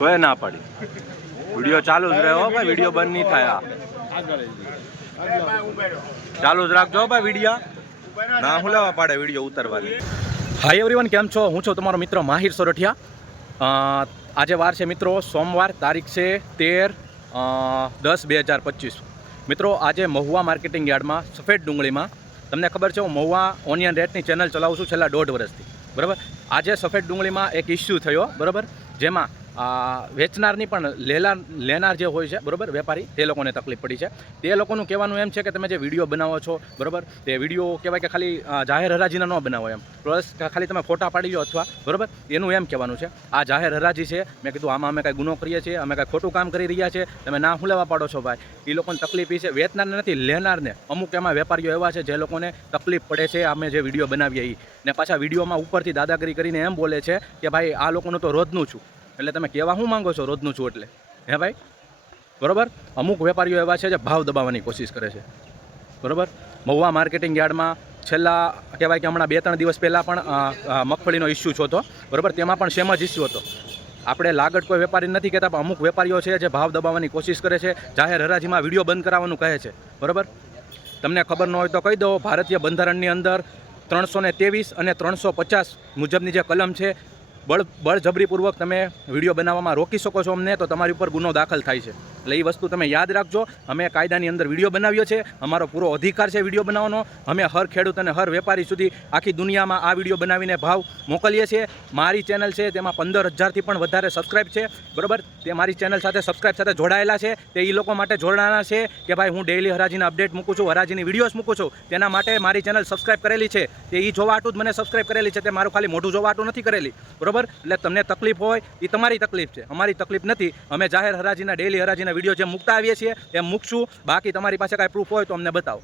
તોય ના પડી. વીડિયો ચાલુ જ રહ્યો ભાઈ, વીડિયો બંધ નહીં થાય ચાલુ જ રાખજો ભાઈ વીડિયો. ના હું લેવા પાડે વીડિયો ઉતરવાની. હાય એવરીવન કેમ છો? હું છું તમારો મિત્ર માહિર સોરઠિયા. આજે વાર છે મિત્રો, સોમવાર, તારીખ છે તેર દસ બે હજાર પચીસ. મિત્રો, આજે મહુવા માર્કેટિંગ યાર્ડમાં, સફેદ ડુંગળીમાં. તમને ખબર છે, હું મહુવા ઓનિયન રેટની ચેનલ ચલાવું છું છેલ્લા દોઢ વર્ષથી. બરાબર? આજે સફેદ ડુંગળીમાં એક ઇસ્યુ થયો, બરાબર? જેમાં વેચનારની પણ લેલા, લેનાર જે હોય છે, બરાબર, વેપારી, તે લોકોને તકલીફ પડી છે. તે લોકોનું કહેવાનું એમ છે કે તમે જે વીડિયો બનાવો છો, બરાબર, તે વીડિયો કહેવાય કે ખાલી જાહેર હરાજીના ન બનાવો એમ. પ્લસ ખાલી તમે ફોટા પાડી લો અથવા, બરાબર, એનું એમ કહેવાનું છે. આ જાહેર હરાજી છે. મેં કીધું, આમાં અમે કાંઈ ગુનો કરીએ છીએ, અમે કાંઈ ખોટું કામ કરી રહ્યા છીએ. તમે ના હુલાવા પાડો છો ભાઈ. એ લોકોને તકલીફ એ છે. વેચનારને નથી, લેનારને. અમુક એમાં વેપારીઓ એવા છે જે લોકોને તકલીફ પડે છે, અમે જે વીડિયો બનાવીએ એ ને પાછા વિડીયોમાં ઉપરથી દાદાગીરી કરીને એમ બોલે છે કે, ભાઈ, આ લોકોનું તો રોજનું છું. એટલે તમે કહેવા શું માંગો છો રોજનું છું એટલે? હે ભાઈ? બરોબર? અમુક વેપારીઓ એવા છે જે ભાવ દબાવવાની કોશિશ કરે છે. બરાબર? મહુવા માર્કેટિંગ યાર્ડમાં છેલ્લા કહેવાય કે હમણાં બે ત્રણ દિવસ પહેલાં પણ મગફળીનો ઇસ્યુ છો હતો. બરાબર? તેમાં પણ સેમ જ ઇસ્યુ હતો. આપણે લાગડ કોઈ વેપારી નથી કહેતા, પણ અમુક વેપારીઓ છે જે ભાવ દબાવવાની કોશિશ કરે છે. જાહેર હરાજીમાં વીડિયો બંધ કરાવવાનું કહે છે. બરોબર? તમને ખબર ન હોય તો કહી દો ભારતીય બંધારણની અંદર ત્રણસો ને ત્રેવીસ અને ત્રણસો પચાસ મુજબની જે કલમ છે બળ બળજબરીપૂર્વક તમે વીડિયો બનાવવામાં રોકી શકો છો અમને, તો તમારી ઉપર ગુનો દાખલ થાય છે. એટલે એ વસ્તુ તમે યાદ રાખજો, અમે કાયદાની અંદર વીડિયો બનાવ્યો છે, અમારો પૂરો અધિકાર છે વીડિયો બનાવવાનો. અમે હર ખેડૂત અને હર વેપારી સુધી આખી દુનિયામાં આ વીડિયો બનાવીને ભાવ મોકલીએ છીએ. મારી ચેનલ છે, તેમાં પંદર હજારથી પણ વધારે સબસ્ક્રાઇબ છે. બરાબર? તે મારી ચેનલ સાથે સબસ્ક્રાઇબ સાથે જોડાયેલા છે. તે એ લોકો માટે જોડાણા છે કે ભાઈ હું ડેઇલી હરાજીના અપડેટ મૂકું છું, હરાજીની વિડીયોઝ મૂકું છું. તેના માટે મારી ચેનલ સબસ્ક્રાઇબ કરેલી છે. તે એ જોવાટું જ મને સબસ્ક્રાઇબ કરેલી છે. તે મારું ખાલી મોઢું જોવાટું નથી કરેલી. બરોબર? એટલે તમને તકલીફ હોય એ તમારી તકલીફ છે. અમારી તકલીફ નથી. અમે જાહેર હરાજીના ડેલી હરાજીના વીડિયો જેમ મૂકતા આવીએ છીએ, એમ મૂકશું. બાકી તમારી પાસે કાંઈ પ્રૂફ હોય તો અમને બતાવો.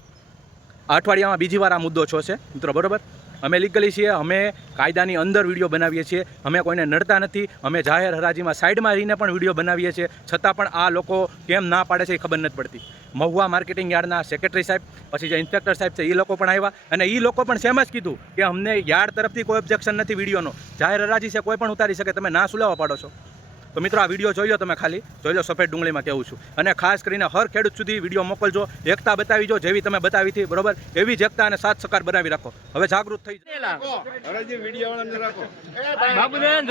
આ અઠવાડિયામાં બીજી વાર આ મુદ્દો છો છે. મિત્રો, બરોબર? અમે લીગલી છીએ, અમે કાયદાની અંદર વીડિયો બનાવીએ છીએ, અમે કોઈને નડતા નથી, અમે જાહેર હરાજીમાં સાઈડમાં રહીને પણ વીડિયો બનાવીએ છીએ, છતાં પણ આ લોકો કેમ ના પાડે છે એ ખબર નથી પડતી. મહુવા માર્કેટિંગ યાર્ડના સેક્રેટરી સાહેબ, પછી જે ઇન્સ્પેક્ટર સાહેબ છે, એ લોકો પણ આવ્યા અને એ લોકો પણ સેમ જ કીધું કે અમને યાર્ડ તરફથી કોઈ ઓબ્જેક્શન નથી વિડીયોનો. જાહેર હરાજી છે, કોઈ પણ ઉતારી શકે, તમે ના સુલાવા પાડો છો. તો મિત્રો આ વીડિયો જોઈ લો તમે ખાલી. જોઈ લો સફેદ ડુંગળીમાં કેવું છું. અને ખાસ કરીને હર ખેડૂત સુધી વીડિયો મોકલજો. એકતા બતાવી જો જેવી તમે બતાવી હતી બરોબર? એવી જ એકતા અને સાત સકાર બનાવી રાખો. હવે જાગૃત થઈ બાબુદાન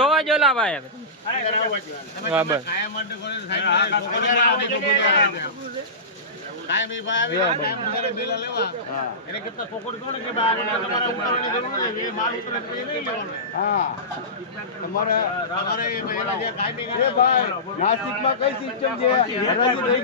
જોવા જોલા ભાઈ બરાબર નાસિકમાં કઈ સિસ્ટમ છે? હરાજી થઈ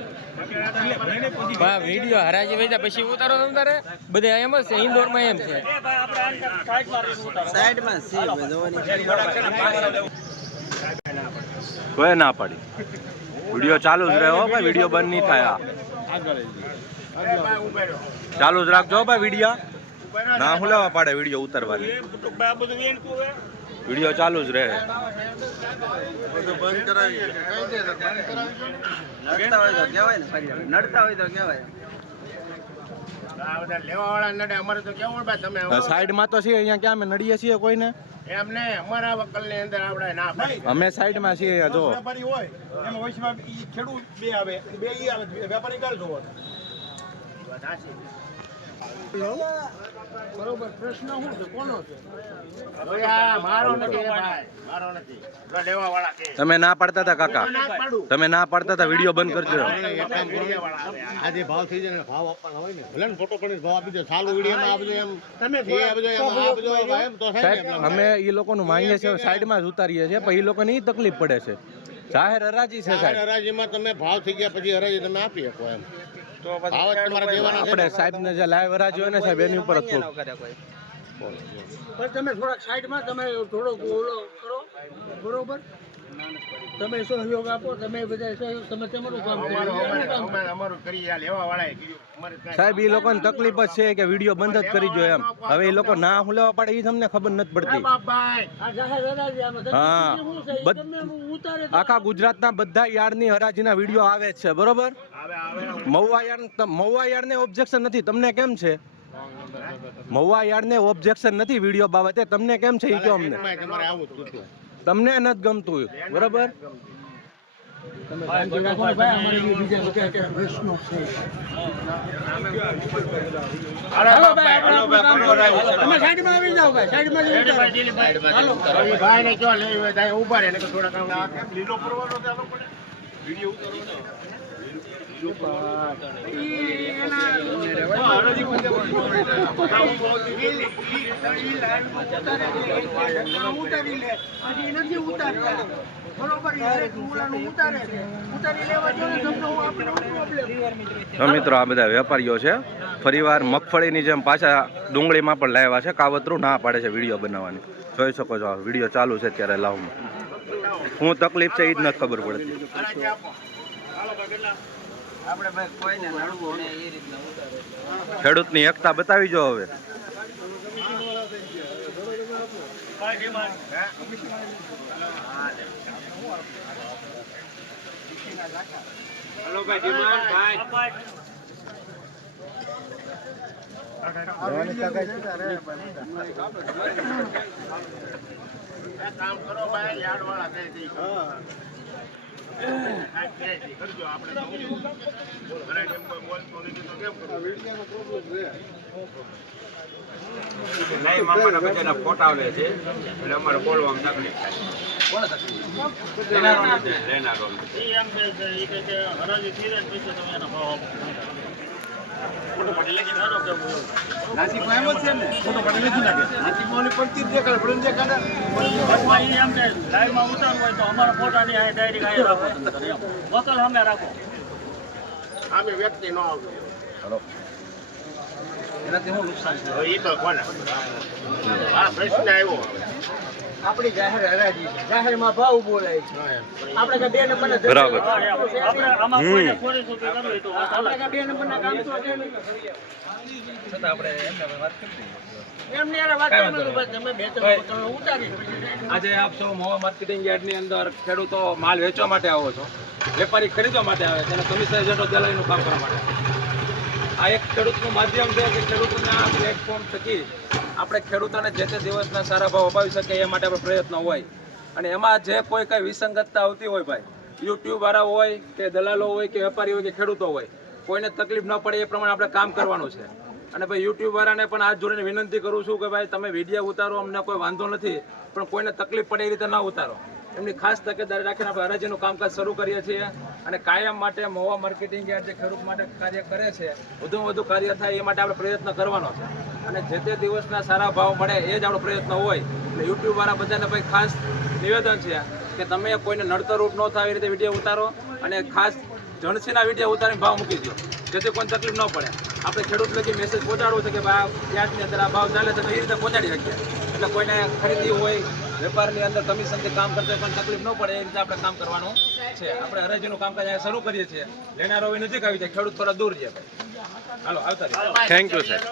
હા વીડિયો હરાજી વેચા પછી ઉતારો તમ તારે? બધે એમ જ છે ઇન્દોરમાં એમ છે. કોઈ ના પડી. વીડિયો ચાલુ જ રહે હો ભાઈ વીડિયો બંધ નહીં થાય ચાલુ જ રાખજો હો ભાઈ વીડિયો. ના હું લેવા પાડે વીડિયો ઉતારવાની. વીડિયો ચાલુ જ રહે. લેવાવાળા નડે. અમારે તો કેવું ભાઈ તમે સાઈડમાં તો છીએ અહીંયા ક્યાં અમે નડીએ છીએ કોઈને? એમને અમારા વકલની અંદર આપણે ના પાડી. અમે સાઈડમાં છીએ જો વેપારી હોય એમાં વચમાં ખેડૂત બે આવે બે ઈ આવે વેપારી કાલ જોવો. બરોબર પ્રશ્ન શું છે? કોનો છે? મારો નથી એ ભાઈ મારો નથી. જો લેવાવાળા કે. તમે ના પાડતા હતા કાકા. પાડું. તમે ના પાડતા હતા વીડિયો બંધ કરજો આજે ભાવ થઈ જાય ને ભાવ આપવાનો હોય ને. ભલે ને ફોટો પડીને ભાવ આપી દો ચાલુ વિડીયોમાં આપજો એમ. તમે એ આપજો એમ આપજો એમ. તો સાહેબ અમે એ લોકોનું માનીએ છીએ સાઈડમાં જ ઉતારીએ છીએ પણ એ લોકોને એ તકલીફ પડે છે. જાહેર હરાજી છે સાહેબ. હરાજીમાં તમે ભાવ થઈ ગયા પછી હરાજી તમે આપી શકો એમ. ભાવ સાહેબ તમારે દેવાના છે આપણે સાહેબને જે લાઈવ હરાજી હોય ને સાહેબ એની ઉપર જ તમે થોડાક સાઈડમાં તમે થોડોક ઓલો કરો. બરોબર? તમે સહયોગ આપો તમે બધા સહયોગ તમે તમારું કામ કરો અમારું કરી આ લેવા વાળાએ કર્યું સાહેબ એ લોકોને તકલીફ જ છે કે વીડિયો બંધ જ કરી જો એમ. હવે એ લોકો ના હું લેવા પડે એ તમને ખબર નથી પડતી. હા. શું છે? ઈ બધ- તમે ઉતારે તો આખા ગુજરાતના બધા યાર્ડની હરાજીના વીડિયો આવે જ છે બરોબર? મહુવા યાર્ડ મહુવા યાર્ડને ઓબ્જેક્શન નથી તમને કેમ છે? મહુવા યાર્ડને ઓબ્જેક્શન નથી વીડિયો બાબતે તમને કેમ છે? એ કહો અમને. તમને નથી ગમતું બરાબર? ઊભા રહે આ કેમ લીલો ઉતારી મિત્રો આ બધા વેપારીઓ છે. ફરીવાર મગફળીની જેમ પાછા ડુંગળીમાં પણ લાવ્યા છે. કાવતરું ના પાડે છે વીડિયો બનાવવાની. જોઈ શકો છો, વીડિયો ચાલુ છે અત્યારે લાવમાં. શું તકલીફ છે એ જ નથી ખબર પડતી. ખેડૂતની એકતા બતાવી જો હવે. કામ કરો ભાઈ યાર્ડ વાળા કહે છે. ઈ કરો. તકલીફ થાય. છે લેનારો કરજો આપણે કે હરાજી એમ કોઈ તમે નથી તો કેમ કરવું? નહીં મામાના બધાના ફોટા લે છે એટલે અમારે બોલવામાં તકલીફ થાય દેખાડે નથી, લેનારો નથી. નાસિકમાં એમ જ છે ને ફોટો પાડી નથી નાખે નાસિકમાં ઓલી પડતી જ દેખાડે ભલે ને દેખાડે સામે વ્યક્તિ ન નુકસાન છે? એ તો કોને? આ પ્રશ્ન આવ્યો હવે. આપણી જાહેર હરાજી છે. જાહેરમાં ભાવ બોલાય છે. આપણે કે બે નંબરના બરાબર. આપણે હમ. કાંઈ બે નંબરના કામ તો છે. નહીં. એમની હારે વાત કરવાનું તો બસ તમે બે ત્રણ તમે ઉતારી આજે આપ સૌ માર્કેટિંગ યાર્ડની અંદર ખેડૂતો માલ વેચવા માટે આવો છો. વેપારી ખરીદવા માટે આવે છે અને કમિશન જેટલો દલાલીનું કામ કરવા માટે. આ એક ખેડૂતનું માધ્યમ છે કે ખેડૂતોના પ્લેટફોર્મ થકી આપણે ખેડૂતોને જે તે દિવસના સારા ભાવ અપાવી શકીએ એ માટે આપણે પ્રયત્ન હોય. અને એમાં જે કોઈ કંઈ વિસંગતતા આવતી હોય ભાઈ યુટ્યુબ વાળા હોય કે દલાલો હોય કે વેપારી હોય કે ખેડૂતો હોય, કોઈને તકલીફ ન પડે એ પ્રમાણે આપણે કામ કરવાનું છે. અને ભાઈ યુટ્યુબ વાળાને પણ હાથ જોડીને વિનંતી કરું છું કે ભાઈ, તમે વીડિયો ઉતારો, અમને કોઈ વાંધો નથી, પણ કોઈને તકલીફ પડે એ રીતે ન ઉતારો. એમની ખાસ તકેદારી રાખીને આપણે હરાજીનું કામકાજ શરૂ કરીએ છીએ અને કાયમ માટે મહુવા માર્કેટિંગ યાર્ડ જે ખેડૂત માટે કાર્ય કરે છે, વધુમાં વધુ કાર્ય થાય એ માટે આપણે પ્રયત્ન કરવાનો છે. અને જે તે દિવસના સારા ભાવ મળે એ જ આપણો પ્રયત્ન હોય. એટલે યુટ્યુબ વાળા બધાને ભાઈ ખાસ નિવેદન છે કે તમે કોઈને નડતરરૂપ ન થાય એ રીતે વીડિયો ઉતારો અને ખાસ જણસીના વીડિયો ઉતારીને ભાવ મૂકી દો જેથી કોઈ તકલીફ ન પડે. આપણે ખેડૂત લગી મેસેજ પહોંચાડવો છે કે ભાઈ આ યાર્ડની અંદર આ ભાવ ચાલે છે એ રીતે પહોંચાડી શકીએ. એટલે કોઈને ખરીદી હોય વેપારની અંદર કમિશનથી કામ કરતા પણ તકલીફ ન પડે, એ રીતે આપણે કામ કરવાનું છે. આપણે હરાજીનું કામકાજ અહીંયા શરૂ કરીએ છીએ. લેનારો નજીક આવી જાય, ખેડૂત થોડા દૂર છે હાલો, આવતા થેન્ક યુ સાહેબ